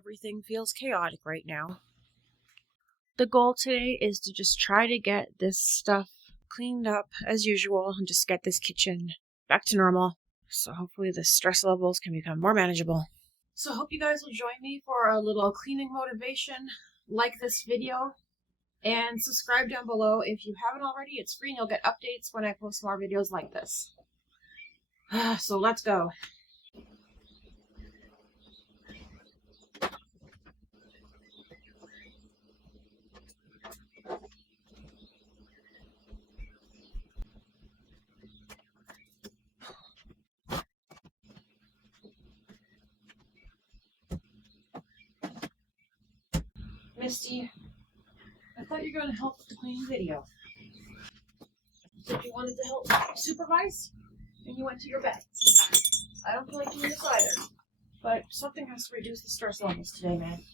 everything feels chaotic right now. The goal today is to just try to get this stuff cleaned up as usual and just get this kitchen back to normal. So hopefully the stress levels can become more manageable. So I hope you guys will join me for a little cleaning motivation. Like this video and subscribe down below if you haven't already. It's free and you'll get updates when I post more videos like this. So let's go. Misty, I thought you were going to help with the cleaning video. You said you wanted to help supervise, and you went to your bed. I don't feel like doing this either, but something has to reduce the stress levels today, man.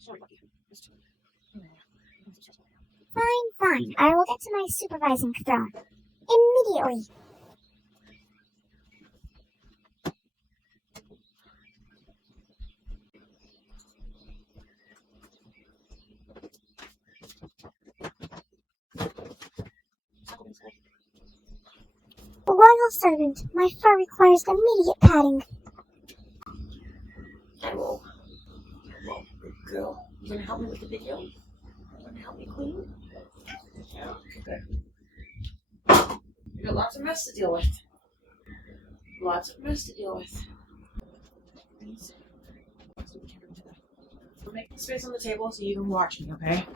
Sorry, buddy. Fine. I will get to my supervising throne. Immediately. Royal servant, my fur requires immediate padding. Hello, good girl. You gonna help me with the video? You gonna help me clean? Yeah, okay, good. You got lots of mess to deal with. We're making space on the table so you can watch me, okay?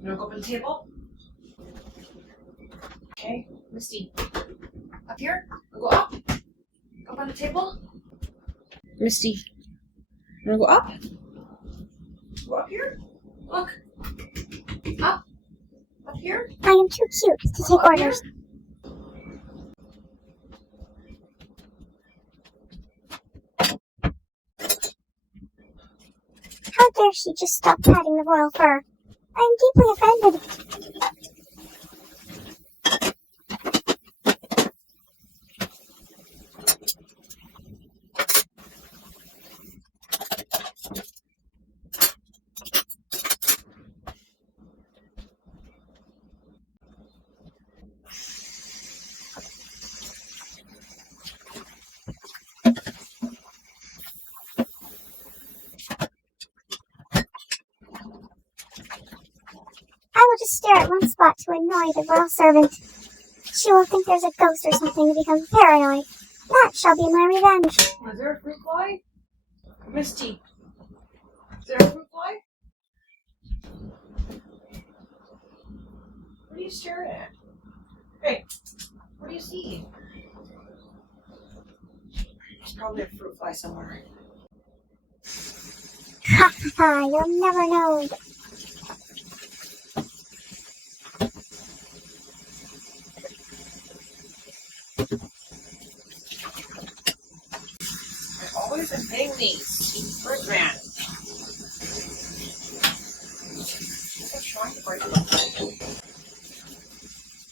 You wanna go up on the table? Okay, Misty. Up here? Go up. Up on the table. Misty. You wanna go up? Go up here? Look. Up. Up here? I am too cute to take orders. Here? How dare she just stop patting the royal fur? I am deeply offended. I will just stare at one spot to annoy the royal servant. She will think there's a ghost or something and become paranoid. That shall be my revenge. Is there a fruit fly? Misty. Is there a fruit fly? What are you staring at? Hey, what do you see? There's probably a fruit fly somewhere. Ha ha ha, you'll never know. I've always been paying these. Fruit man. I'm trying to break it.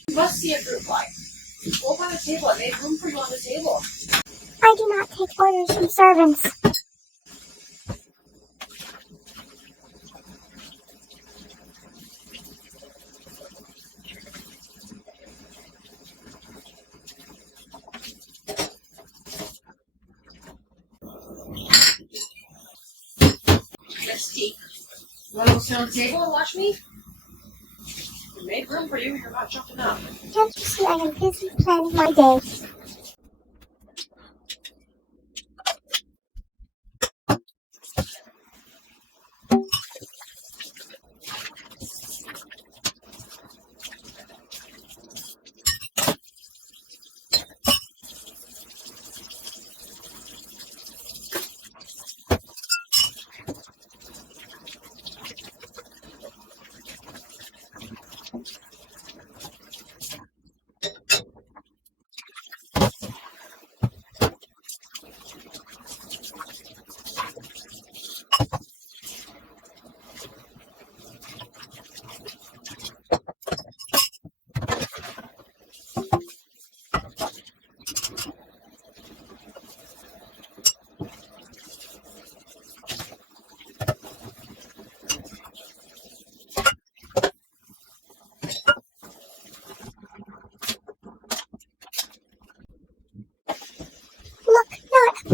You must see a fruit fly. Go up on the table. I made room for you on the table. I do not take orders from servants. Misty. You want to go sit on the table and watch me? I made room for you. You're not jumping up. Can't you see I am busy planning my day?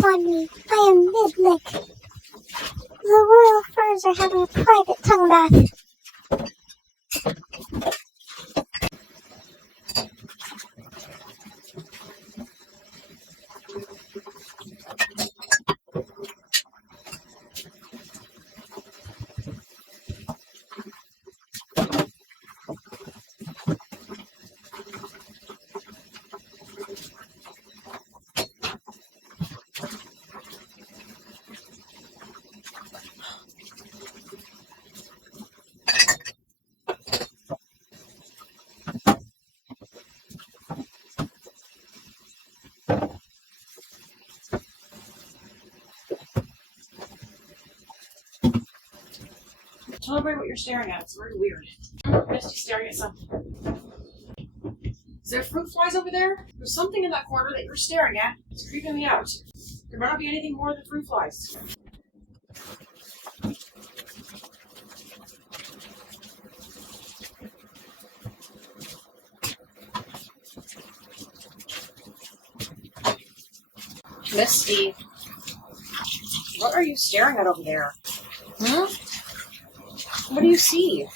upon me. I am mid-lick. The royal furs are having a private tongue bath. Tell everybody what you're staring at. It's very weird. Misty's staring at something. Is there fruit flies over there? There's something in that corner that you're staring at. It's creeping me out. There might not be anything more than fruit flies. Misty, what are you staring at over there? Hmm? What do you see?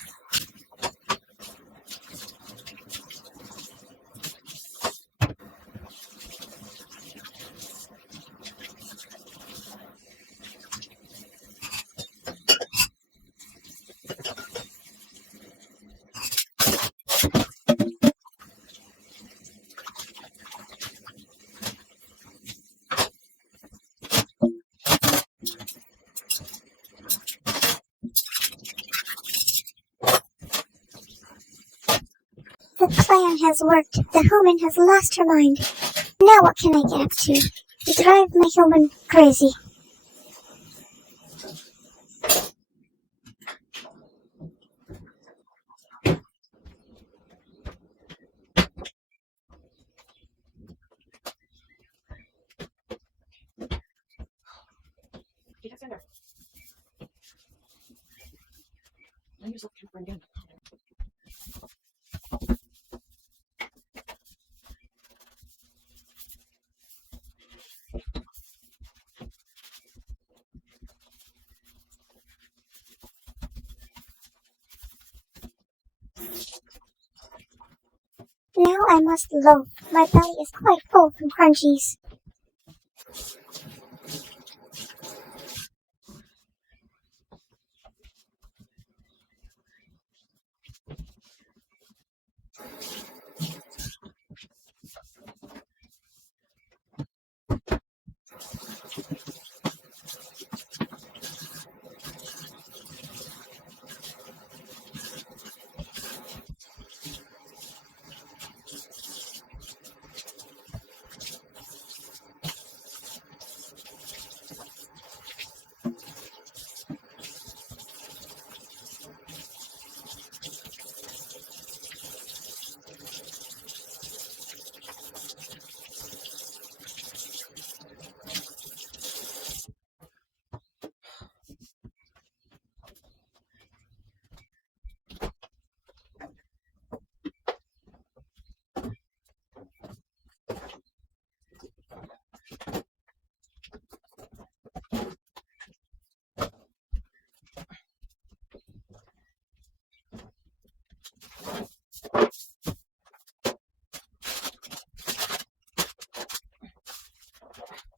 The plan has worked. The human has lost her mind. Now what can I get up to? To drive my human crazy. Get us in there. Let me just look for again. Now I must loaf. My belly is quite full from crunchies.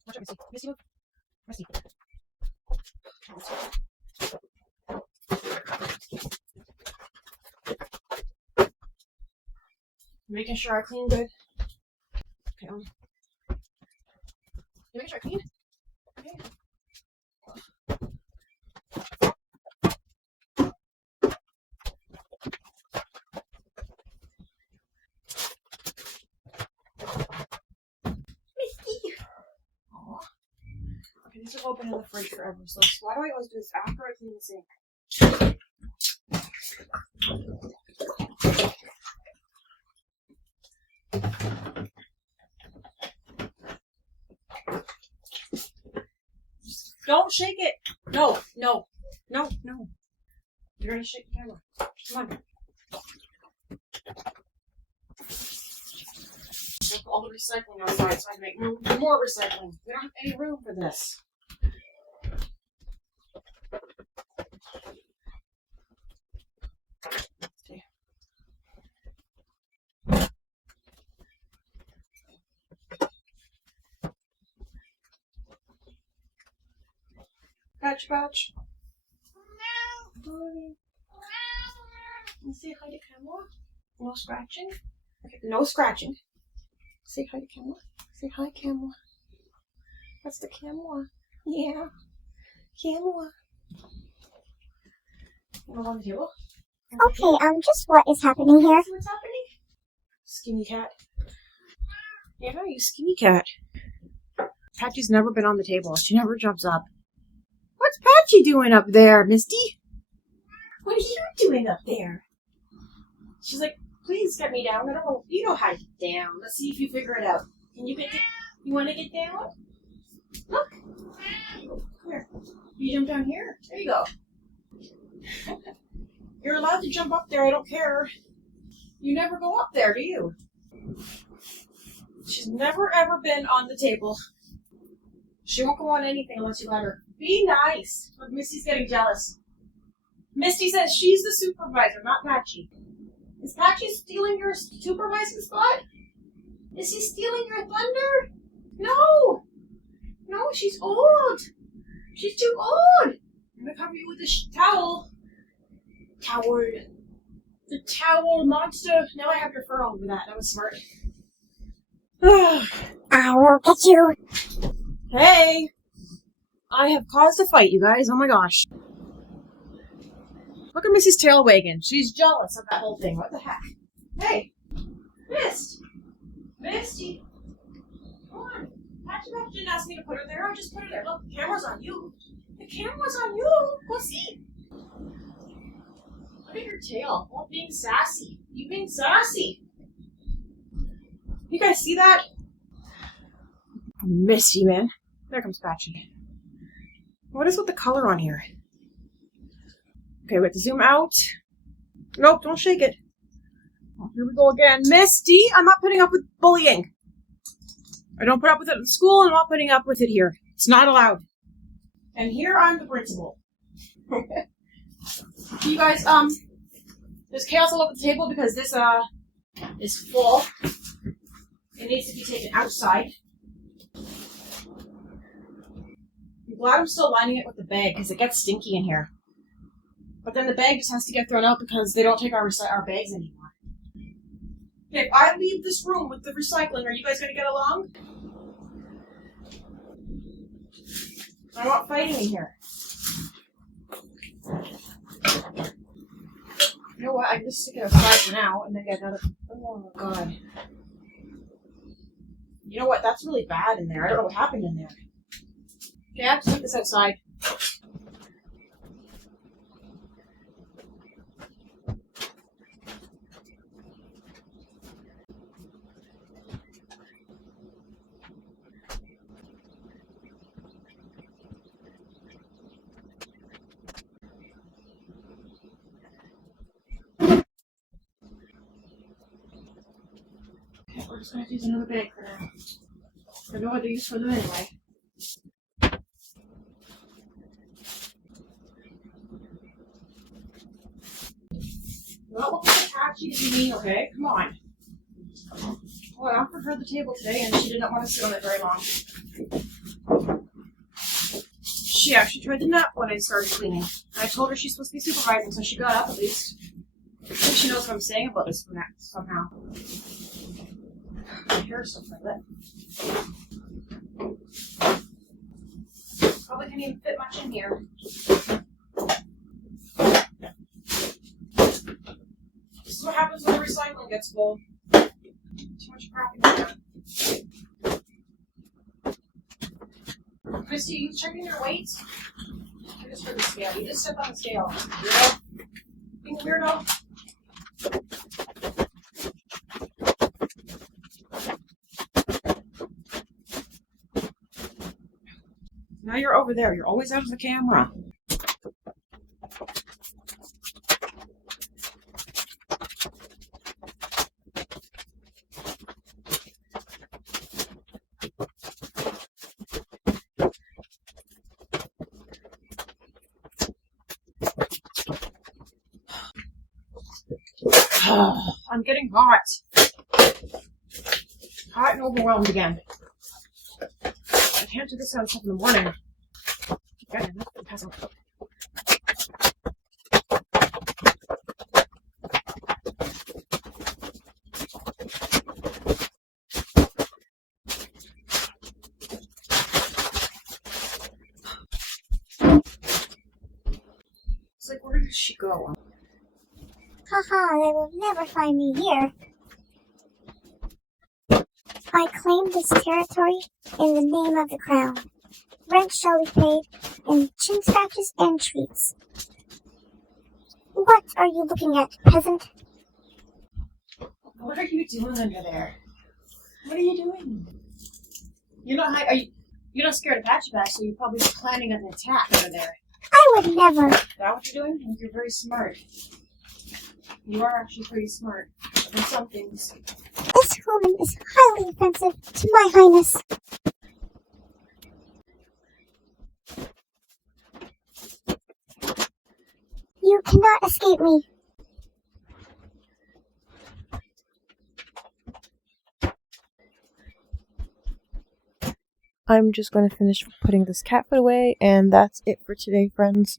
Watch out, Misty. Misty, move. Misty. Making sure I clean good. Okay, you making sure I clean? Okay. Misty! Aw. Okay, these are open in the fridge forever, so why do I always do this after I clean the sink? Don't shake it! No, no, no, no. You're gonna shake the camera. Come on. all the recycling outside so I can make room for more recycling. We don't have any room for this. Patchy Patch. Say hi to camera. No scratching. Okay, no scratching. Say hi to camera. Say hi, camera. That's the camera. Yeah. Camera. You want on the table? Okay, just what is happening here? What's happening? Skinny cat. Yeah, you skinny cat. Patchy's never been on the table. She never jumps up. What's Patchy doing up there, Misty? What are you doing up there? She's like, please get me down. I don't know. You know how to get down. Let's see if you figure it out. Can you get? You want to get down? Look. Come here. You jump down here. There you go. You're allowed to jump up there. I don't care. You never go up there, do you? She's never ever been on the table. She won't go on anything unless you let her. Be nice. Look, Misty's getting jealous. Misty says she's the supervisor, not Patchy. Is Patchy stealing your supervising spot? Is he stealing your thunder? No! No, she's old. She's too old. I'm gonna cover you with this towel. Coward. The towel monster. Now I have your fur all over that. That was smart. I will get you. Hey! I have caused a fight, you guys. Oh my gosh. Look at Missy's tail wagging. She's jealous of that whole thing. What the heck? Hey! Misty! Come on. Patchy Patch didn't ask me to put her there. I just put her there. Look, the camera's on you. The camera's on you. Go see. Look at your tail. Oh, being sassy. You being sassy. You guys see that? Misty, man. There comes Patchy. What is with the color on here? Okay, we have to zoom out. Nope, don't shake it. Oh, here we go again. Misty, I'm not putting up with bullying. I don't put up with it in school, and I'm not putting up with it here. It's not allowed. And here I'm the principal. You guys, there's chaos all over the table because this, is full. It needs to be taken outside. I'm glad I'm still lining it with the bag because it gets stinky in here. But then the bag just has to get thrown out because they don't take our bags anymore. Okay, if I leave this room with the recycling, are you guys going to get along? I don't want fighting in here. You know what? I can just stick it aside for now and then get another. Oh, God. You know what? That's really bad in there. I don't know what happened in there. Okay, I have to take this outside. Okay, we're just going to use another bag for now. I know what to use for them anyway. Not looking for Patchy to be mean, okay? Come on. Well, I offered her the table today, and she did not want to sit on it very long. She actually tried to nap when I started cleaning. I told her she's supposed to be supervising, so she got up at least. I think she knows what I'm saying about this somehow. My hair is stuff like that. Probably can't even fit much in here. This is what happens when the recycling gets full. Too much crap in here. Misty, you checking your weight? I just heard the scale. You just stepped on the scale. Weirdo. Being a weirdo. Now you're over there. You're always out of the camera. I'm getting hot. Hot and overwhelmed again. I can't do this at 7 in the morning. God, I'm passing. It's like, where does she go? Haha, they will never find me here. I claim this territory in the name of the crown. Rent shall be paid in chin scratches and treats. What are you looking at, peasant? What are you doing under there? What are you doing? You're not scared of Patchy Patch, so you're probably planning an attack over there. I would never. Is that what you're doing? I think you're very smart. You are actually pretty smart in some things. This woman is highly offensive to my highness. You cannot escape me. I'm just going to finish putting this cat food away, and that's it for today, friends.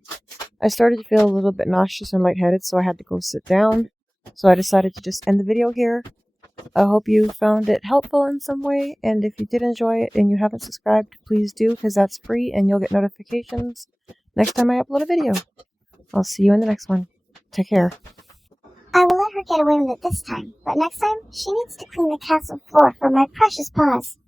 I started to feel a little bit nauseous and lightheaded, so I had to go sit down. So I decided to just end the video here. I hope you found it helpful in some way, and if you did enjoy it and you haven't subscribed, please do, because that's free and you'll get notifications next time I upload a video. I'll see you in the next one. Take care. I will let her get away with it this time, but next time, she needs to clean the castle floor for my precious paws.